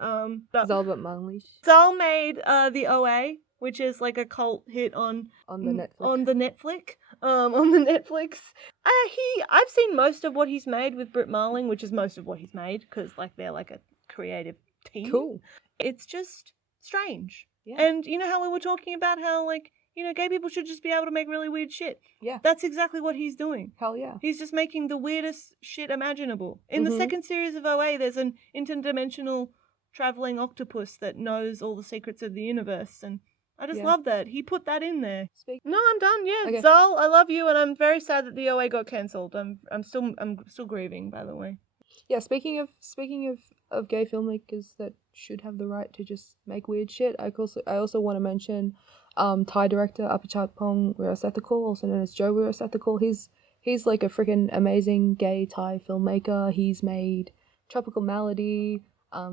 Zalbat Manglish. Zal made the OA, which is like a cult hit on the Netflix. I've seen most of what he's made with Britt Marling, which is most of what he's made because like they're like a creative team. Cool. It's just strange. Yeah. And you know how we were talking about how, like, you know, gay people should just be able to make really weird shit? Yeah. That's exactly what he's doing. Hell yeah. He's just making the weirdest shit imaginable. In the second series of OA, there's an interdimensional traveling octopus that knows all the secrets of the universe, and I just love that. He put that in there. No, I'm done, yeah. Okay. Zal, I love you, and I'm very sad that the OA got cancelled. I'm still grieving, by the way. Yeah, speaking of gay filmmakers that should have the right to just make weird shit, I also want to mention Thai director Apichatpong Weerasethakul, also known as Joe Weerasethakul. He's like a freaking amazing gay Thai filmmaker. He's made Tropical Malady,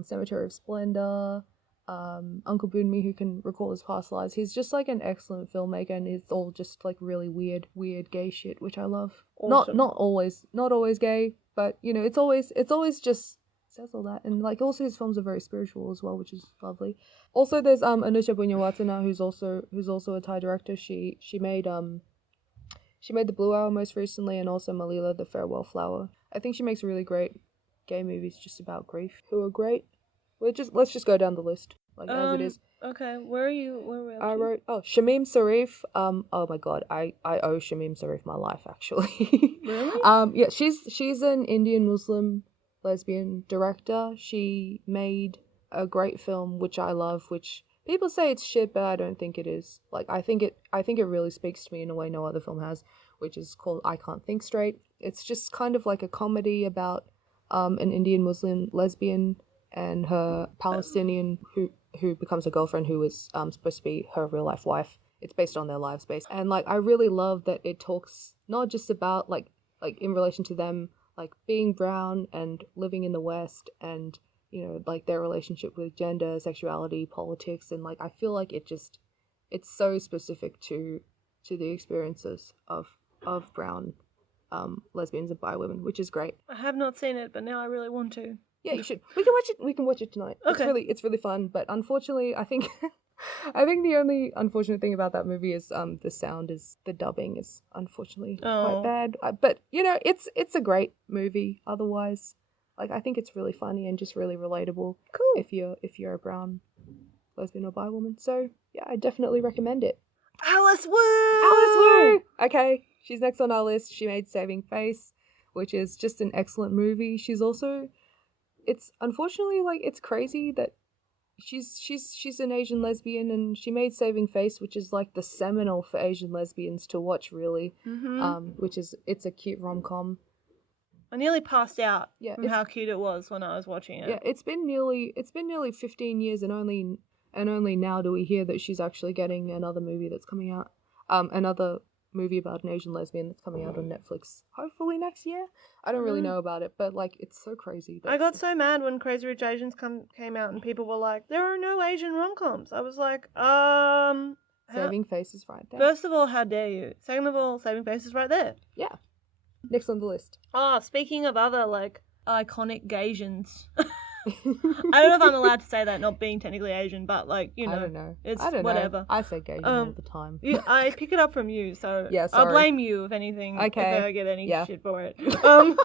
Cemetery of Splendor, Uncle Boonmi, who can recall his past lives. He's just like an excellent filmmaker, and it's all just like really weird gay shit, which I love. Awesome. Not always gay, but you know, it's always just says all that. And like also his films are very spiritual as well, which is lovely. Also there's Anusha Bunyawatana, who's also a Thai director. She made The Blue Hour most recently, and also Malila The Farewell Flower. I think she makes really great gay movies just about grief, who are great. Let's just go down the list. like as it is. Okay, where are you? Where are we up I to? wrote Shamim Sarif. Oh my god, I owe Shamim Sarif my life actually. Really? Yeah, she's an Indian Muslim lesbian director. She made a great film which I love, which people say it's shit, but I don't think it is. Like I think it really speaks to me in a way no other film has, which is called I Can't Think Straight. It's just kind of like a comedy about an Indian Muslim lesbian and her Palestinian who becomes her girlfriend, who was supposed to be her real life wife. It's based on their lives, based, and like I really love that it talks not just about like in relation to them like being brown and living in the West, and you know like their relationship with gender, sexuality, politics, and like I feel like it's so specific to the experiences of brown lesbians and bi women, which is great. I have not seen it, but now I really want to. Yeah, you should. We can watch it. We can watch it tonight. Okay. It's really fun. But unfortunately, I think I think the only unfortunate thing about that movie is the dubbing is unfortunately quite bad. But you know, it's a great movie. Otherwise, like I think it's really funny and just really relatable. Cool. If you're a brown lesbian or bi woman. So yeah, I definitely recommend it. Alice Wu. Alice Wu. Okay, she's next on our list. She made Saving Face, which is just an excellent movie. She's also it's unfortunately like it's crazy that she's an Asian lesbian, and she made Saving Face, which is like the seminal for Asian lesbians to watch, really. Which is it's a cute rom-com. I nearly passed out from how cute it was when I was watching it. Yeah, it's been nearly 15 years, and only now do we hear that she's actually getting another movie that's coming out. Another movie about an Asian lesbian that's coming out on Netflix hopefully next year. I don't really know about it, but like it's so crazy. I got so mad when Crazy Rich Asians came out and people were like, there are no Asian rom-coms. I was like, Saving Face is right there. First of all, how dare you? Second of all, Saving Face is right there. Yeah. Next on the list. Oh, speaking of other like iconic Gaysians. I don't know if I'm allowed to say that, not being technically Asian, but like, you know, I don't know. It's I don't whatever. Know. I say Gaysian all the time. I pick it up from you, so yeah, sorry. I'll blame you if anything. Okay. If I get any shit for it. But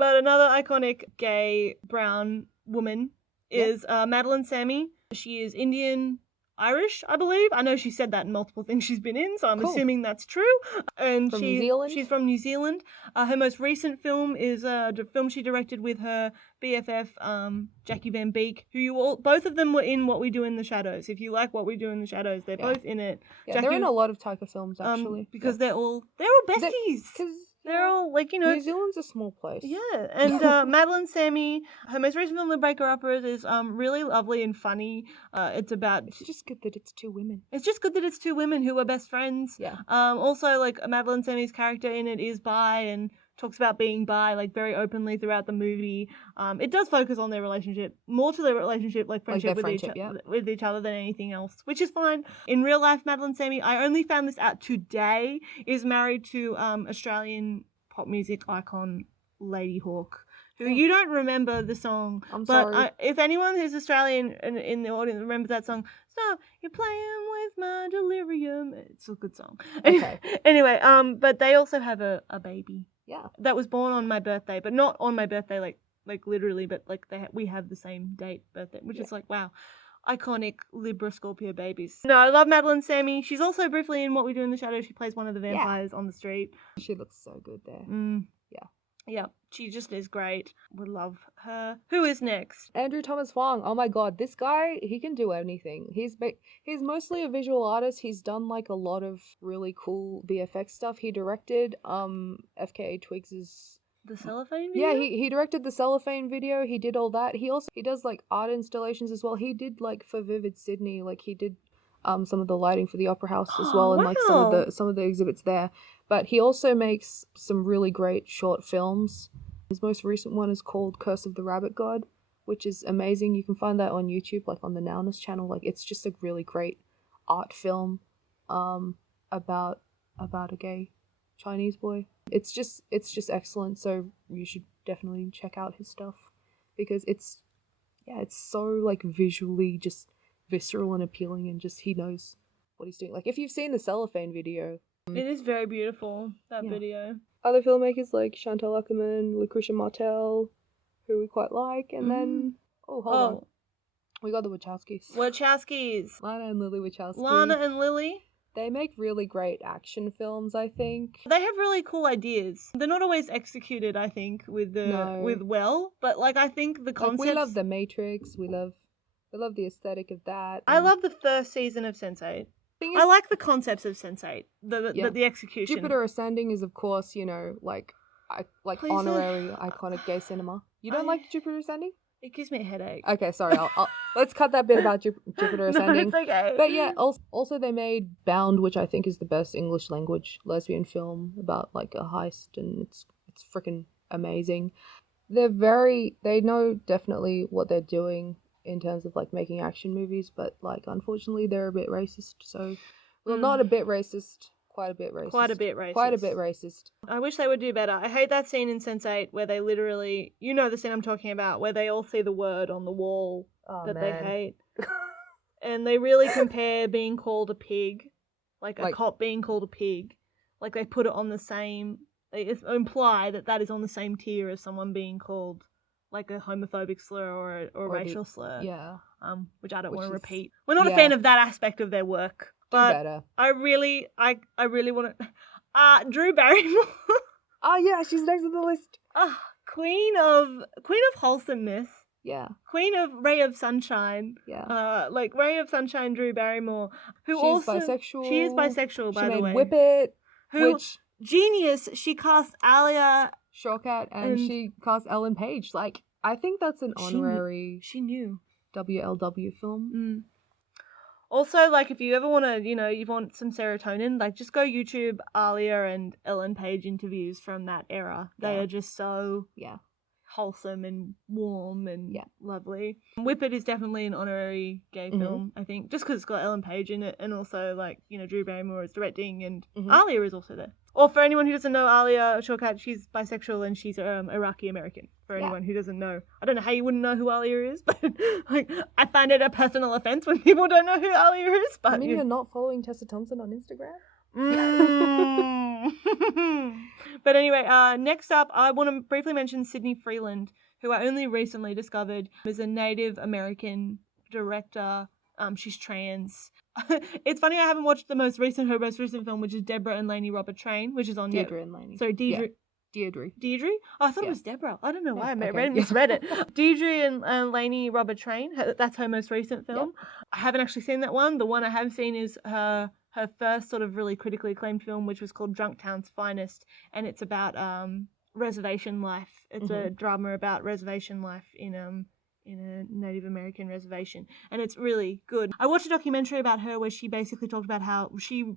another iconic gay brown woman is Madeline Sammy. She is Indian Irish, I believe. I know she said that in multiple things she's been in, so I'm assuming that's true. And from New Zealand? She's from New Zealand. Her most recent film is a film she directed with her BFF, Jackie Van Beek, who both of them were in What We Do in the Shadows. If you like What We Do in the Shadows, they're both in it. Yeah, Jackie, they're in a lot of Taika films actually. Because they're all besties. They're all like, you know, New Zealand's a small place. Yeah, and Madeline Sammy, her most recent film, The Breaker Uppers, is really lovely and funny. It's just good that it's two women. It's just good that it's two women who are best friends. Yeah. Also, like Madeline Sammy's character in it is bi and talks about being bi like very openly throughout the movie. It does focus on their relationship, more to their relationship, like friendship, with each other than anything else, which is fine. In real life, Madeline Sammy, I only found this out today, is married to Australian pop music icon Lady Hawke, who you don't remember the song. I'm sorry. If anyone who's Australian in the audience remembers that song, stop, you're playing with my delirium. It's a good song. Okay. Anyway, but they also have a baby. Yeah. That was born on my birthday, but not on my birthday, like literally, but like we have the same date birthday, which is like, wow, iconic Libra Scorpio babies. No, I love Madeline Sammy. She's also briefly in What We Do in the Shadows. She plays one of the vampires on the street. She looks so good there. Yeah, she just is great. Would love her. Who is next? Andrew Thomas Wong. Oh my god, this guy, he can do anything. He's mostly a visual artist. He's done like a lot of really cool VFX stuff. He directed FKA Twigs's The Cellophane video? Yeah, he directed the Cellophane video. He did all that. He does like art installations as well. He did like for Vivid Sydney, like he did some of the lighting for the Opera House as well, and like some of the exhibits there. But he also makes some really great short films. His most recent one is called Curse of the Rabbit God, which is amazing. You can find that on YouTube, like on the Nowness channel. Like it's just a really great art film about a gay Chinese boy. It's just excellent. So you should definitely check out his stuff because it's so like visually just visceral and appealing, and just he knows what he's doing. Like if you've seen the Cellophane video, it is very beautiful, that video. Other filmmakers like Chantal Ackerman, Lucretia Martel, who we quite like, and then hold on. We got the Wachowskis. Wachowskis. Lana and Lily Wachowski. Lana and Lily. They make really great action films, I think. They have really cool ideas. They're not always executed, I think, with well, but like I think the concepts. Like, we love The Matrix. We love the aesthetic of that. I love the first season of Sense8. I like the concepts of Sense8. The execution. Jupiter Ascending is, of course, you know, like honorary iconic gay cinema. You don't like Jupiter Ascending? It gives me a headache. Okay, sorry. I'll let's cut that bit about Jupiter Ascending. No, it's okay. But yeah, also they made Bound, which I think is the best English language lesbian film about like a heist, and it's freaking amazing. They know definitely what they're doing in terms of like making action movies, but like unfortunately they're a bit racist. So, well, not a bit racist. Quite a bit racist. Quite a bit racist. I wish they would do better. I hate that scene in Sense8 where they literally, you know the scene I'm talking about, where they all see the word on the wall they hate. And they really compare being called a pig, like a cop being called a pig. Like they put it on the same, they imply that is on the same tier as someone being called like a homophobic slur or a racial slur. Yeah. Which I don't want to repeat. We're not a fan of that aspect of their work. But better. I really want to. Drew Barrymore. Oh yeah, she's next on the list. Queen of wholesomeness. Yeah. Queen of Ray of Sunshine. Yeah. Like Ray of Sunshine, Drew Barrymore, who She's bisexual. She is bisexual, by the way. She made Whip It. Which genius. She cast Alia Shawkat and she cast Ellen Page. Like, I think that's an honorary. She knew WLW film. Also, like, if you ever want to, you want some serotonin, like, just go YouTube Alia and Ellen Page interviews from that era. They are just so wholesome and warm and lovely. Whip It is definitely an honorary gay film, I think, just because it's got Ellen Page in it, and also, like, Drew Barrymore is directing, and Alia is also there. Or for anyone who doesn't know, Alia Shawkat, she's bisexual and she's Iraqi American. For anyone who doesn't know, I don't know how you wouldn't know who Alia is, but like I find it a personal offense when people don't know who Alia is. But I mean, you're not following Tessa Thompson on Instagram. But anyway, next up, I want to briefly mention Sydney Freeland, who I only recently discovered is a Native American director. She's trans. It's funny I haven't watched her most recent film, which is Deborah and Laney Robert Train, which is on Deirdre and Laney. Sorry, Deirdre. Yeah. Deirdre? Oh, I thought it was Deborah. I don't know why I misread it. Deirdre and Laney Robert Train. That's her most recent film. Yep. I haven't actually seen that one. The one I have seen is her first sort of really critically acclaimed film, which was called Drunktown's Finest, and it's about reservation life. It's a drama about reservation life in a Native American reservation, and it's really good. I watched a documentary about her where she basically talked about how she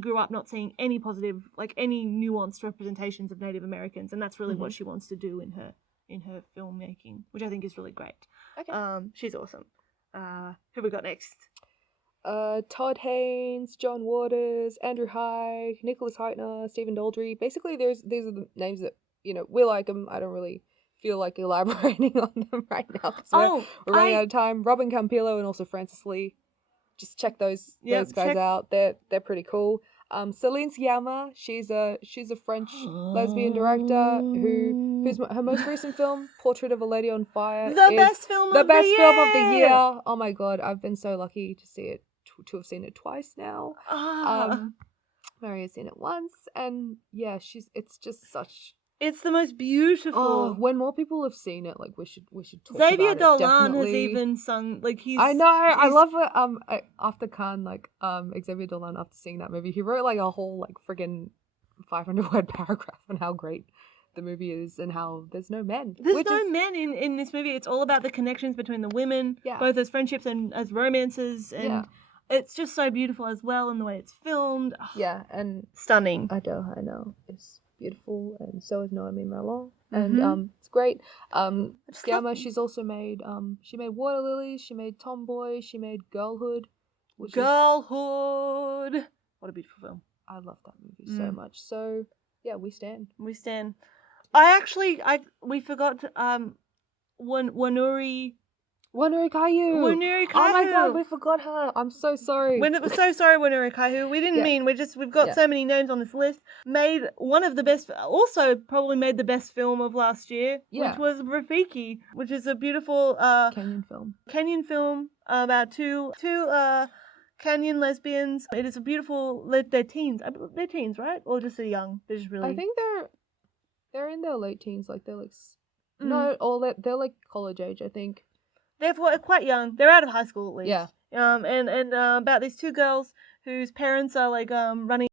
grew up not seeing any positive, like any nuanced representations of Native Americans, and that's really what she wants to do in her filmmaking, which I think is really great. Okay. She's awesome. Who we got next? Todd Haynes, John Waters, Andrew Hague, Nicholas Heitner, Stephen Daldry. Basically, these are the names that we like them. I don't really feel like elaborating on them right now because we're running out of time. Robin Campillo and also Francis Lee. Just check those guys out. They're pretty cool. Celine Sciamma, she's a French lesbian director whose her most recent film, Portrait of a Lady on Fire, the best film of the year. Oh my god, I've been so lucky to see it, to have seen it twice now. Mary has seen it once, and yeah, it's just such. It's the most beautiful. Oh, when more people have seen it, like we should talk Xavier about it. Dolan has even sung, like he's. I know. I love it. After Khan, Xavier Dolan, after seeing that movie, he wrote like a whole like friggin' 500-word paragraph on how great the movie is and how there's no men. There's no men in this movie. It's all about the connections between the women, both as friendships and as romances, and it's just so beautiful as well in the way it's filmed. Yeah, and stunning. Adele Haenel is beautiful, and so is Noemi Merlot, and it's great. Sciamma, she's also made she made Water Lilies, she made Tomboy, she made Girlhood. What a beautiful film. I love that movie so much. So yeah, we stand. We forgot Wanuri Woneri Kayu. Woneri Kayu. Oh my god, we forgot her. I'm so sorry. We're so sorry, Woneri Kayu. We didn't mean. We've got so many names on this list. Made one of the best. Also, probably made the best film of last year, which was Rafiki, which is a beautiful Kenyan film. Kenyan film about two Kenyan lesbians. It is a beautiful. They're teens. They're teens, right? Or just young. They're just really. I think they're in their late teens. Like they're like no, or they're like college age. I think. They're quite young. They're out of high school at least. Yeah. And about these two girls whose parents are like running